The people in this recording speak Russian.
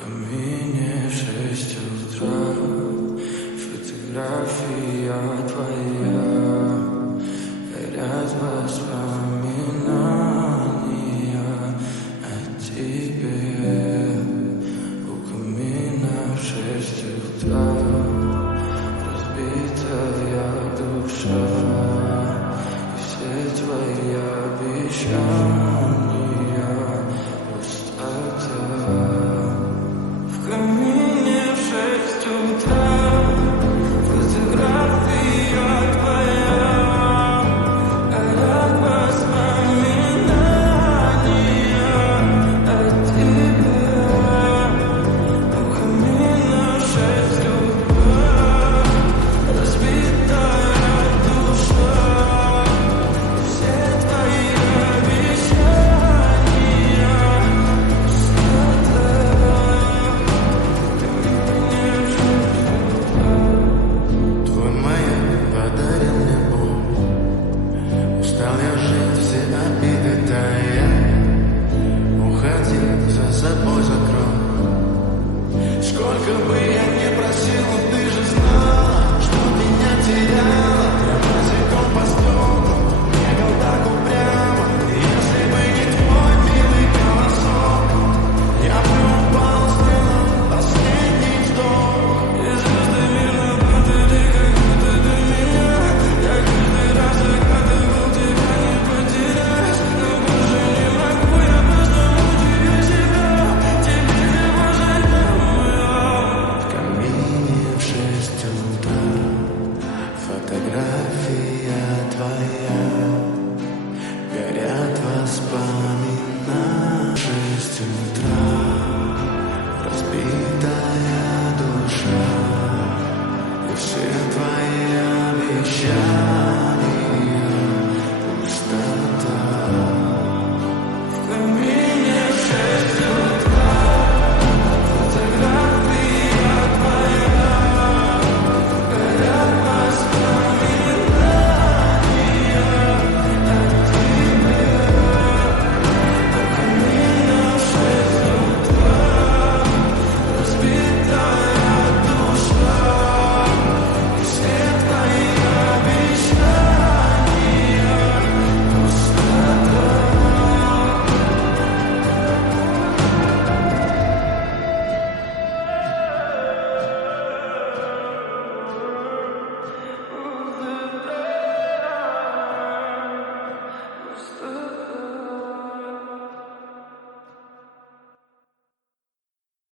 камине в 6 утра, фотография твоя, горят воспоминания о тебе. У камина в 6 утра разбитая душа, и все твои обещания пустота. В камине в 6 утра фотография твоя, горят воспоминания о тебе. У камина в 6 утра разбитая душа, все твои обещания пустота. Твой маяк подарил мне боль, устал я жить, все обиды тая. Уходи, за собой закрой. Сколько бы